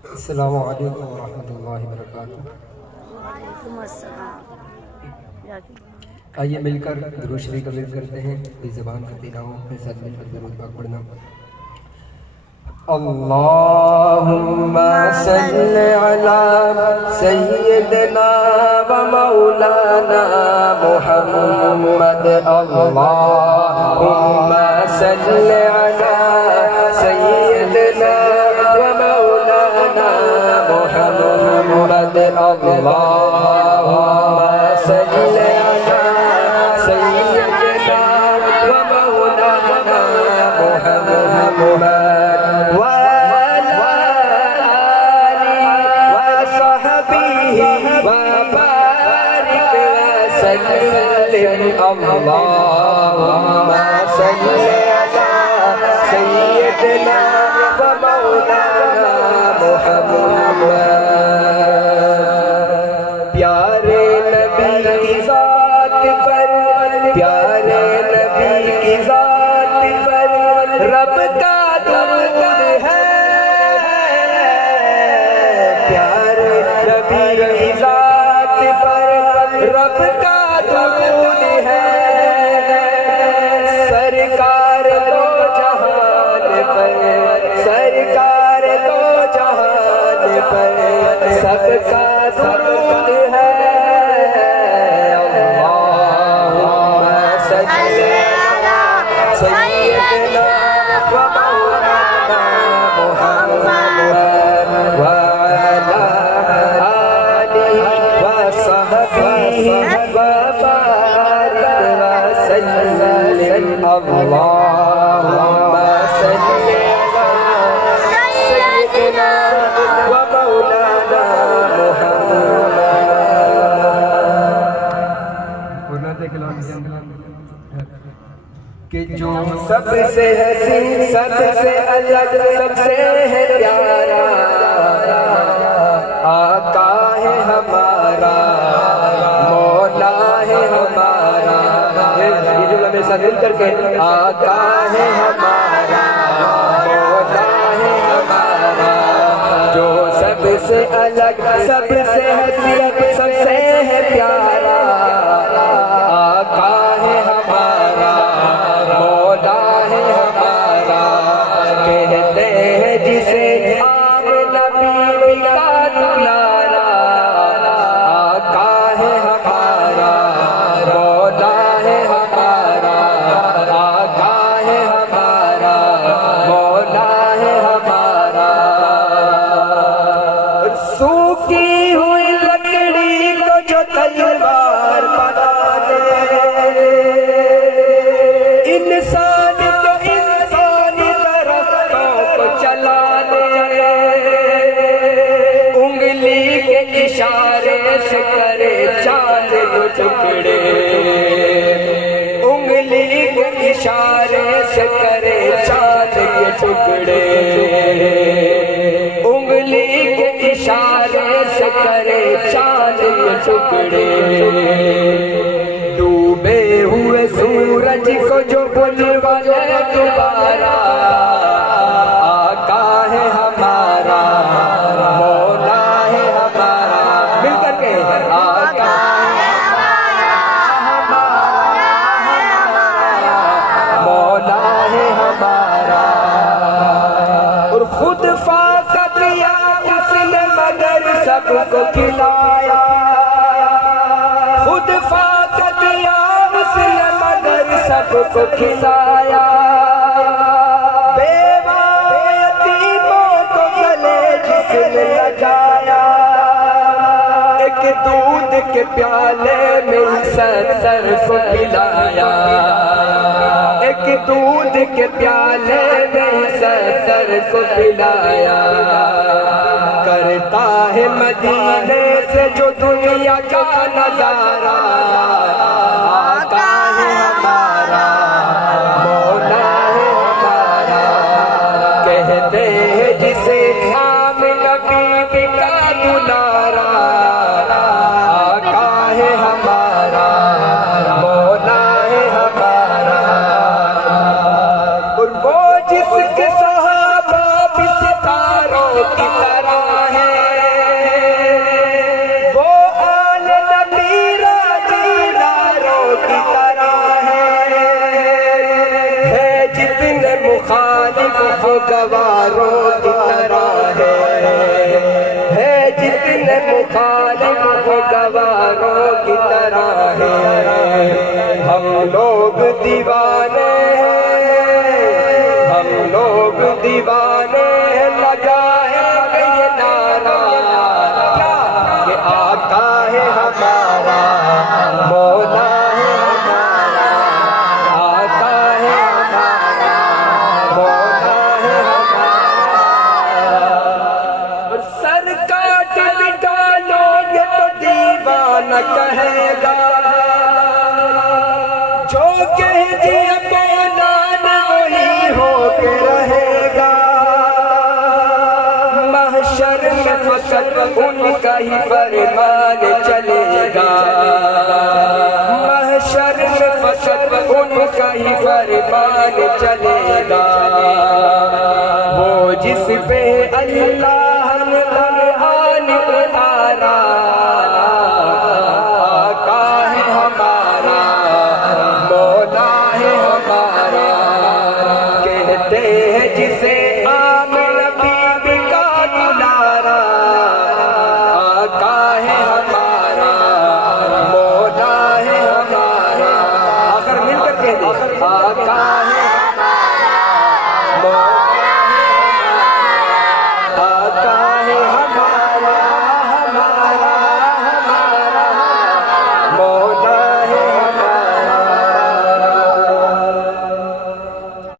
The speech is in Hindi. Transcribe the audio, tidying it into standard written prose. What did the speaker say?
अस्सलामु अलैकुम वरहमतुल्लाहि वबरकातुहू। आइए मिलकर दुरूद शरीफ का विर्द करते हैं। इस ज़बान का तिलावत के साथ मिलकर दुरूद पाक पढ़ना। अल्लाहुम्मा सल्लि अला सय्यिदना व मौलाना मुहम्मद। अल्लाहुम्मा सल्लि अला सय्यिदना व मौलाना मुहम्मद। अल्लाहुम्मा सल्लि अला सय्यिदना व मौलाना मुहम्मद अल्लाहुम्मा सल्लि अला सय्यिदना व मौलाना मुहम्मद। प्यारे नबी की ज़ात पर, प्यारे नबी की ज़ात पर रब का दरूद है। प्यारे नबी की ज़ात पर रब का दरूद है। सरकार दो जहान पर, सरकार दो जहान पर सबका दरूद है। अल्लाहुम्मा सल्लि अला सय्यिदना व मौलाना मुहम्मद व अला आलिहि व सहबिहि व बारिक व सल्लिम। अल्लाहुम्मा सल्लि अला सय्यिदना व मौलाना मुहम्मद। कि जो सबसे हसीन, सबसे अलग, सबसे है प्यारा आका है हमारा, मौला है हमारा। ये जो हमेशा दिल करके आका है हमारा, मौला है हमारा। जो सबसे अलग, सबसे हसीन, सबसे है प्यारा आका है हमारा, मौला है हमारा। कहते हैं जिसे आमना बीबी का दुलारा आका है हमारा, मौला है हमारा। आका है हमारा, मौला है हमारा। सूखी हुई लकड़ी को जो तलवार बना दे, इंसान को इंसानी दरख्तों को चला दे। उंगली के इशारे से करे चांद को टुकड़े, उंगली के इशारे से करे चांद के टुकड़े। उंगली के इशारे से करे चांद के टुकड़े। डूबे हुए सूरज को जो बुलवाए दोबारा आका है हमारा, मौला है हमारा। मिलकर के आका है हमारा, मौला है हमारा। और खुद फाका दिया उसने मगर सबको खिलाया, खुद फाका दिया उसने मगर सबको खिलाया। बेवा यतीमों को गले जिसने लगाया, एक दूध के प्याले में 70 को पिलाया। एक दूध के प्याले में 70 को पिलाया। करता है मदीने से जो दुनिया का नजारा आका है हमारा, मौला है हमारा। कहते हैं जिसे आमिना बीबी का दुलारा आका है हमारा, मौला है हमारा। और वो जिसके सहाबा भी सितारों की तरह कहेगा, जो कह दिया मौलान वही होके रहेगा। महशर में फकत उनका ही फरमान चलेगा, महशर में फकत उनका ही फरमान चलेगा। वो जिस पे अल्लाह